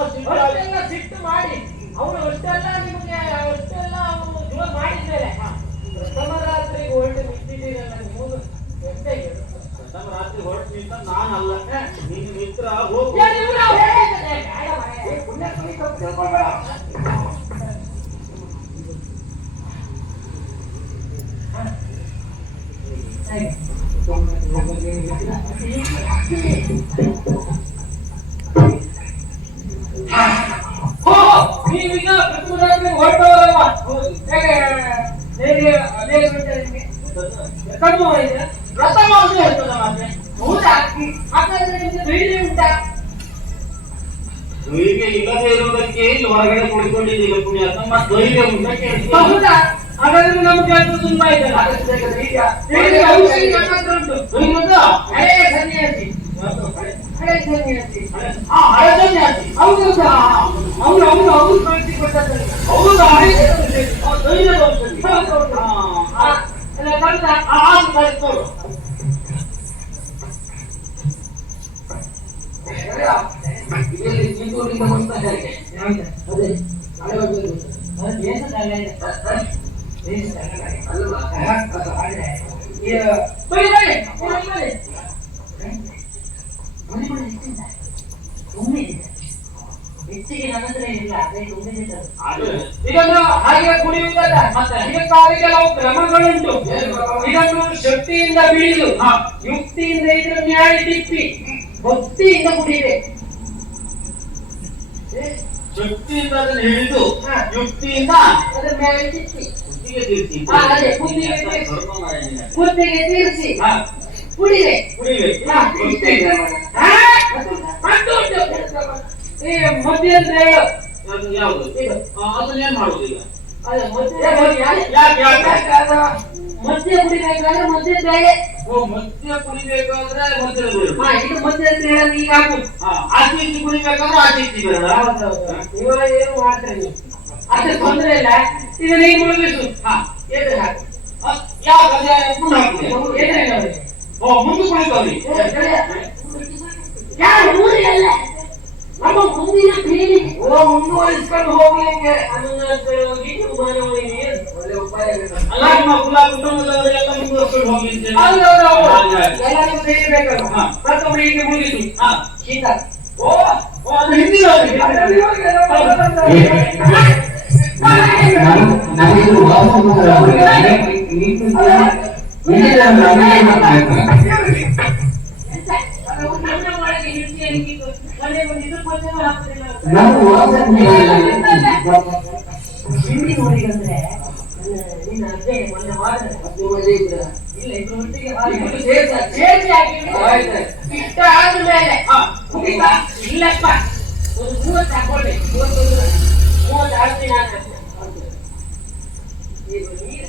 ಅಷ್ಟೆಲ್ಲ ಸಿಟ್ಟು ಮಾಡಿ ಅವನು ಅಷ್ಟೆಲ್ಲ ನಿಮಗೆ ಅಷ್ಟೆಲ್ಲ ಅವನು ದೂರ ಮಾಡಿದ್ದೇನೆ ಪ್ರಥಮ ರಾತ್ರಿ ಹೊರಟು ನಿಂತಿದ್ದೀರಲ್ಲ ನೀವು ಎಂತ ಇದು? ಪ್ರಥಮ ರಾತ್ರಿ ಹೊರಟು ನಿಂತ ನಾನಲ್ಲ ನಿನ್ನ ಮಿತ್ರ ಹೋಗಿ ಪುಣ್ಯ ಕಲಿ ತಪ್ಪು ತಿಳ್ಕೊಳ್ಬೇಡ ಓ, ನೀವೀಗ ಪ್ರಥಮ ರಾತ್ರಿಗೆ ಹೊರಟವರಲ್ವಾ ಹೇಗೆ ಹೇಗೆ ಹೇಗೆ ಉಂಟು ನಿಮ್ಗೆ? ಕಡಿಮೆ ವ್ರತ ಅಂತ ಹೇಳ್ತದ ಮತ್ತೆ ಹೌದಾ ಹಾಗಾದ್ರೆ ನಿಮ್ಗೆ ಧೈರ್ಯ ಉಂಟಾ ಧೈರ್ಯ ಇಲ್ಲದೆ ಇರುವುದಕ್ಕೆ ಇಲ್ಲಿ ಹೊರಗಡೆ ಕುಳಿತುಕೊಂಡಿದ್ದೀಗ ಪುಣ್ಯ ಮತ್ತೆ ಧೈರ್ಯ ಉಂಟ ಕೇಳಿ ಹೌದಾ ಹಾಗಾದ್ರೆ ನಮ್ಗೆ ಕೆಲಸ ತುಂಬಾ ಇದೆ ಧೈರ್ಯ ಔಷಧಿ ನಮ್ಮ ಹತ್ರ ಉಂಟು ಧೈರ್ಯದ ಹಳೆಯ ಸನ್ಯಾಸಿ ಹಳೆಯ ಸನ್ಯಾಸಿ ಹಾ ಹಳೆ ಸನ್ಯಾಸಿ ಹೌದು ಅವನು ಅವನು ಅವನು ಕಳಿಸಿಕೊಟ್ಟದ್ದಲ್ಲ ಹೌದಾ ಧೈರ್ಯದ ಆ, ಧೈರ್ಯದ ಔಷಧಿ ಆ, ಎಲ್ಲ ಕಳ್ದ? ಆ, ಆಯ್ತು ಕಳಿಸ್ಕೊಡು ಇಲ್ಲಿ ಚಿಂತೂರಿಂದ ಬಂದ ಹೇಗೆ ಯಾವ್ದು? ಅದೇ ಹಳೆ ಹೋಗ್ಬೇಕು. ಅದು ದೇಶದಲ್ಲ ಇದೆ. ದೇಶದಲ್ಲ ಇದೆ. ಅಲ್ವಾ ಅದು ಹಳೆ. ಇದು ಬನ್ನಿ, ಬನ್ನಿ, ಬನ್ನಿ, ಬನ್ನಿ. ಬನ್ನಿ, ಬನ್ನಿ, ಎಷ್ಟಿಂದ? ಒಮ್ಮೆ ಇದೆ. ಹೆಚ್ಚಿಗೆ ನನ್ನ ಹತ್ರ ಇಲ್ಲ ಅದೇ ಒಮ್ಮೆ ಇದೆ ಅದು. ಅದು ಇದನ್ನು ಹಾಗೆ ಕುಡಿಯುವುದಲ್ಲ ಮತ್ತೆ ಇದಕ್ಕಾಗಿ ಕೆಲವು ಕ್ರಮಗಳುಂಟು. ಇದನ್ನು ಶಕ್ತಿಯಿಂದ ಬಿಡಿದು ಹಾ. ಯುಕ್ತಿಯಿಂದ ಇದ್ರ ನ್ಯಾಯ ತಿಪ್ಪಿ ಭಕ್ತಿಯಿಂದ ಕುಡಿಯಿದೆ ಶಕ್ತಿಯಿಂದ ಅದನ್ನು ಹಿಡಿದು. ಯುಕ್ತಿಯಿಂದ ಅದರ ನ್ಯಾಯ ತಿಪ್ಪಿ ಕುತ್ತಿಗೆ ತೀರಿಸಿ. ಹಾ, ಅದೇ, ಈ ಮದ್ಯ ಅಂತ ಅದು ಯಾವುದು? ಅದನ್ನ ಏನ್ ಮಾಡುದು ಈಗ ಅದೇ ಮದ್ಯ ಕುಡಿಬೇಕಾದ್ರೆ ಮದ್ಯ ಓ ಮದ್ಯ ಕುಡಿಬೇಕಾದ್ರೆ ಮದ್ಯ. ಹಾ ಇದು ಮದ್ಯ ಅಂತ ಹೇಳೋದು ಈಗ ಆಗು ಹಾ, ಆಚೆ ಈಚೆ ಕುಡಿಬೇಕಾದ್ರೆ ಆಚೆ ಈಚೆ ಬೇಡ ಇವಾಗ ಏನು ಮಾಡ್ತಾರೆ ಅದ್ರ ತೊಂದ್ರೆ ಇಲ್ಲ. ಈಗ ನೀವು ಮುಳುಗಿಸು. ಹಾ, ಹಾಕು. ಅದೇ ಮುಂದೆ. ಓ ಕುಡಿತಾವ್ರಿ ಯಾರು? ಊರಿಗಲ್ಲ? ನಮ್ಮ ಮುಂದಿನ ಪೀಳಿಗೆ ಓ ಮುಂದುವರಿಸ್ಕೊಂಡು ಹೋಗ್ಲಿಕ್ಕೆ ಗೀಟು ಮಾನವನಿಗೆ ಏನು? ಒಳ್ಳೆ ಉಪಾಯ ಬೇಕು. ಅಲ್ಲ ನಿಮ್ಮ ಕುಲ ಕುಟುಂಬದವರೆಲ್ಲ ಮುಂದುವರ್ಸ್ಕೊಂಡು ಹೋಗಿ ಅಂತೇಳಿ. ಹೌದೌದು, ಹೌದು. ಹಾಗೆ, ಹಾಗೆ. ಎಲ್ಲರಿಗೂ ಸೇರ್ಬೇಕಲ್ಲ ಹಾ. ಮತ್ತೊಬ್ರು ಹೀಗೆ ಮುಳುಗಿಸು ಹಾ, ಶೀತ ಓ ಓ, ಅದು ಹಿಂದಿನವರಿಗೆ இல்லப்பா ஒரு மூவத்தை அக்கௌண்ட் மூவத்தை அழைச்சி நான் நீர்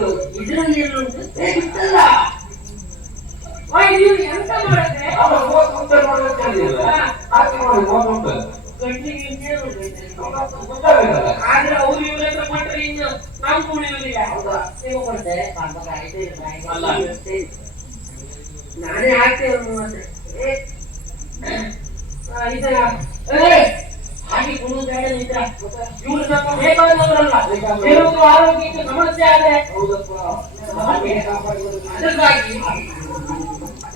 ಮಾರಾಯ. ಏನು ಉಂಟು? ಏ, ನೀವು ಎಂತ ಮಾಡಿದ್ರೆ. ಆದ್ರೆ ಅವ್ರು ಇವ್ರ ಹತ್ರ ಕೊಟ್ರೆ ಇನ್ನು? ನೀವು. ನಾನೇ ಹಾಕ್ತೇವೆ ಇವ್ರು ಸ್ವಲ್ಪ ಬೇಕಾದವರಲ್ಲ ಕೆಲವರು ಆರೋಗ್ಯಕ್ಕೆ ಸಮಸ್ಯೆ ಆದ್ರೆ ಹೌದಪ್ಪ. ಹಾಗೆ ಅದಕ್ಕಾಗಿ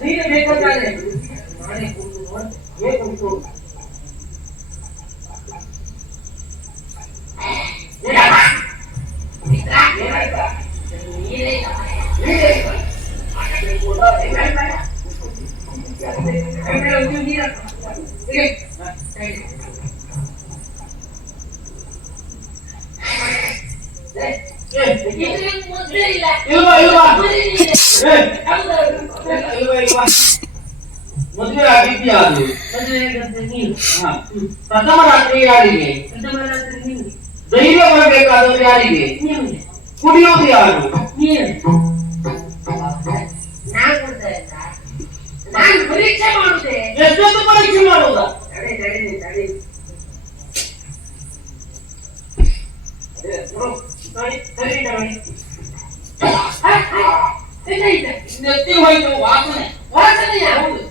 ನೀರು ಬೇಕಾದ್ರೆ ನಾನೇ ಕುಡಿದು ನೋಡಿ ಹೇಗೆ ಉಂಟು? ಏನಾಯ್ತಾ? ನೀರೇ ಇಲ್ಲ. ನೀರೇ ಮದುವೆ ಆಗಿದ್ಯಾ ಅದು ಮದುವೆ ಆಗಂತೆ ನೀವು. ಹಾ. ಪ್ರಥಮ ರಾತ್ರಿ ಯಾರಿಗೆ ಪ್ರಥಮ ರಾತ್ರಿ ನೀವು. ಧೈರ್ಯ ಬರಬೇಕಾದವರು ಯಾರಿಗೆ ನಿಮ್ಗೆ. ಕುಡಿಯೋದು ಯಾರು ನೀವೇ. ನಾನ್ ಕೊಡ್ತಾ ಇಲ್ಲ. ನಾನ್ ಪರೀಕ್ಷೆ ಮಾಡುದೆ ಎಷ್ಟೊತ್ತು ಪರೀಕ್ಷೆ ಮಾಡುವುದಾ ಹೋಯ್ತು ವಾಸನೆ ವಾಸನೆ ಯಾವುದು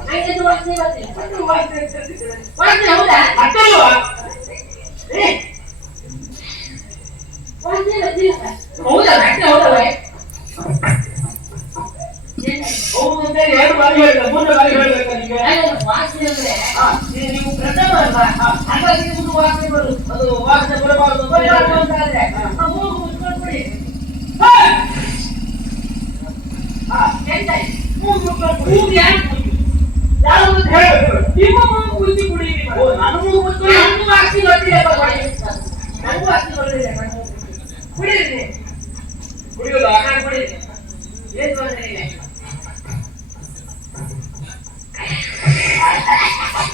ಹಂಗದು ವಾಸನೆ ಬರ್ತಿಲ್ಲ. ವಾಸನೆ ಹೌದಾ ಮತ್ತಲ್ವಾ ಏ, ವಾಸನೆ ಬರ್ತಿಲ್ಲ. ಹೌದಾ ಎರಡು ಬಾರಿ ಮೂರನೇ ಬಾರಿ ಹೇಳ್ಬೇಕಾ ನಿಮಗೆ ವಾಸನೆ ಅಂದ್ರೆ ಹಾ. ನೀವು- ನೀವು ಪ್ರಥಮ ಅಲ್ವಾ ಹಾಗಾಗಿ ನಿಮ್ಗೆ ವಾಸನೆ ಬರುದು ಅದು ವಾಸನೆ ಬರಬಾರದು ಅಂತ ಆದ್ರೆ ಆ ಮೂರು. ಮೂರು ಆ, ಎಂತಾಯ್ತು? ಮೂಗು ಮುಚ್ಕೊಂಡು ಬಿಡಿ. ಮೂಗು ಯಾಕೆ ಯಾರು ಅಂತ ಹೇಳ್ಬೇಕು. ನಿಮ್ಮ ಮೂಗು ಮುಚ್ಚಿ ಕುಡೀರಿ ಓ, ಮಾರ್ರೆ. ನನ್ನ ಮೂಗು ಮುಚ್ಕೊಂಡು ನನಗೂ ವಾಸನೆ ಬರ್ತಿದೆ ಬಾಯಿ. ನನಗೂ ವಾಸನೆ ಬರ್ತಿದೆ ಕಣ್ಣು. ಕುಡೀರಿ ನೀವು. ಕುಡಿಯೋದಾ? ನಾನು ಕುಡೀರಿ. ಏನ್ ತೊಂದ್ರೆ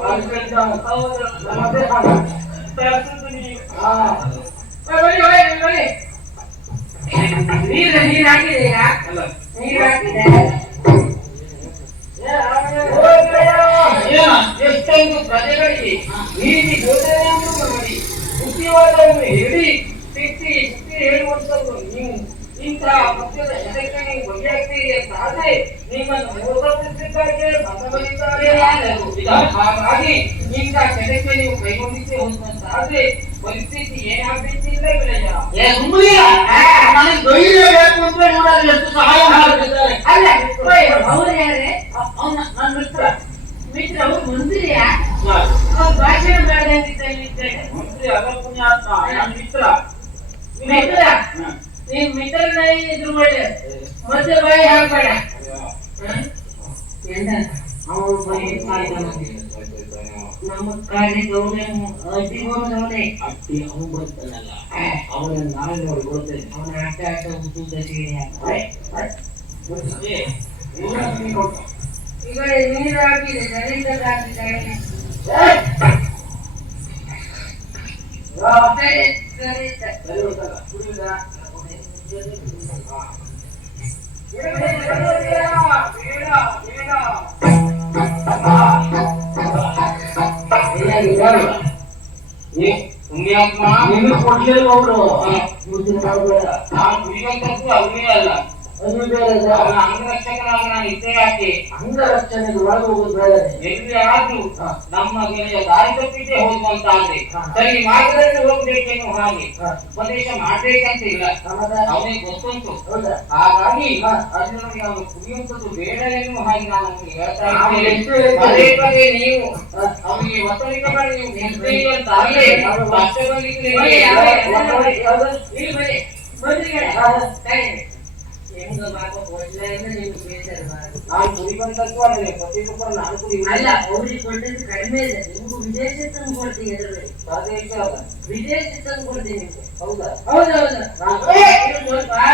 ಹೇಳೋದು ಅಲ್ಲ. ಹೌದು ಮತ್ತೆ ಹಾಗ. ತರ್ಸುದು ನೀವು. ಹಾ. ಬನ್ನಿ ಬನ್ನಿ ಬನ್ನಿ ನೀರು ನೀರು ಹಾಕಿದೀರಾ ಅಲ್ಲ. ನೀರು ಹಾಕಿದೆ ಏನ? ಎಷ್ಟೊಂದು ಪ್ರಜೆಗಳಿಗೆ ನೀತಿ ಬೋಧನೆಯನ್ನು ಮಾಡಿ ಬುದ್ಧಿವಾದವನ್ನು ಹೇಳಿ ತಿದ್ದಿ ಬುದ್ಧಿ ಹೇಳುವಂತದ್ದು ನೀವು ಇಂತಹ ಪಕ್ಷದ ಜನಕ್ಕೆ ನೀವು ಬಗೆಯಾಗ್ತೀರಿ ಅಂತ ಆದ್ರೆ ನಿಮ್ಮನ್ನು ಮೋಸಗೊಳಿಸಿದ್ದಕ್ಕೆ ಬಂದವರಿದ್ದಾರೆ ಯಾರು? ಇದ- ಹಾಗಾಗಿ ಇಂತಹ ಕೆಲಸಕ್ಕೆ ನೀವು ಕೈಗೊಂಡಿದ್ದೆ ಹೋಗುವಂತ ಆದ್ರೆ ಪರಿಸ್ಥಿತಿ ಏನಾಗಬೇಕಿಲ್ಲ ಗೆಳೆಯ ಏ ಸುಮ್ಮನೆ ನನಗೆ ಧೈರ್ಯ ಬೇಕು ಅಂತ ನೋಡೋದು ಎಷ್ಟು ಸಹಾಯ ಮಾಡುತ್ತಿದ್ದಾರೆ ಅಲ್ಲ ಓಯ್, ಅವ್ರು ಯಾರೇ ಅವನ ನನ್ನ ಮಿತ್ರ ಮಿತ್ರ ಅವ್ರು ಮಂದಿರಿಯಾ ಯಾರು? ಅವ್ರು ಭಾಷಣ ಮಾಡಂಗಿದ್ದ ಮಂತ್ರಿ ಅಗರ್ ಪುಣ್ಯಾತ್ಮ ನನ್ನ ಮಿತ್ರ ಮಿತ್ರ ಹ. ನೀನ್ ಮಿತ್ರನ ಇದ್ರು ಒಳ್ಳೆ ಮತ್ತೆ ಬಾಯಿ ಹಾಕ್ಬೇಡ அவன் பயப்பாய்தான் நமக்காக கௌரவம் அசிவம் கவலை அப்படி அவபடுத்தல அவன நாளில் ஒரு கொடுத்து அவனை அட்ட அட்ட உத்து தசிக்கிறான் இவரை நீராக்கி நரேந்திரதாக்கி புரியுதா ಪುಣ್ಯಾತ್ಮ ಕೊಡ್ಲಿಲ್ಲ. ನಾನು ಕುಡಿಯುವಂತದ್ದು ಅವನೇ ಅಲ್ಲ ಅಂಗರಕ್ಷಣೆಗೆ ಒಳಗೆ ಹೋಗೋದು ಬೇಡ ಎಲ್ಲಿ ಆದ್ರೂ. ನಮ್ಮ ಗೆಳೆಯ ದಾರಿ ತಪ್ಪಿದ್ದೇ ಇಲ್ಲ ಹಾಗಾಗಿ ಬೇಡ ಎನ್ನುವ ಹಾಗೆ ನಾನು ಹೇಳ್ತಾ ಪದೇ ಪದೇ ನಾನು ಕುಡಿಯುವಂಥದ್ದು ಅಲ್ಲೇ ನಾನು ಕುಡಿಯುವುದು ಅಲ್ಲ ಅವ್ರಿಗೆ ಕೊಟ್ಟದ್ದು ಕಡಿಮೆ ಇದೆ. ನಿಮ್ಗೂ ವಿದೇಶ ತಂದು ಕೊಡ್ತೀನಿ ಹೌದಾ? ಪ್ರದೇಶ ಅಲ್ಲ ವಿದೇಶ ತಂದು ಕೊಡ್ತೀನಿ ನಿಮ್ಗೆ ಹೌದಾ ಹೌದೌದು ನಾನು-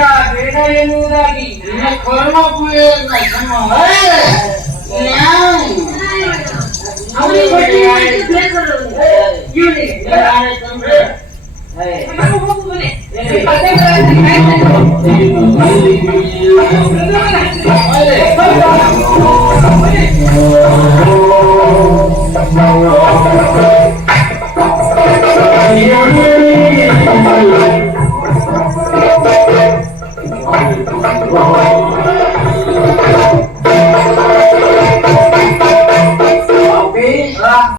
ಬೇಡ ಬೇಡ ಎನ್ನುವುದಾಗಿ ನನ್ನ ಕರ್ಮ Thank you.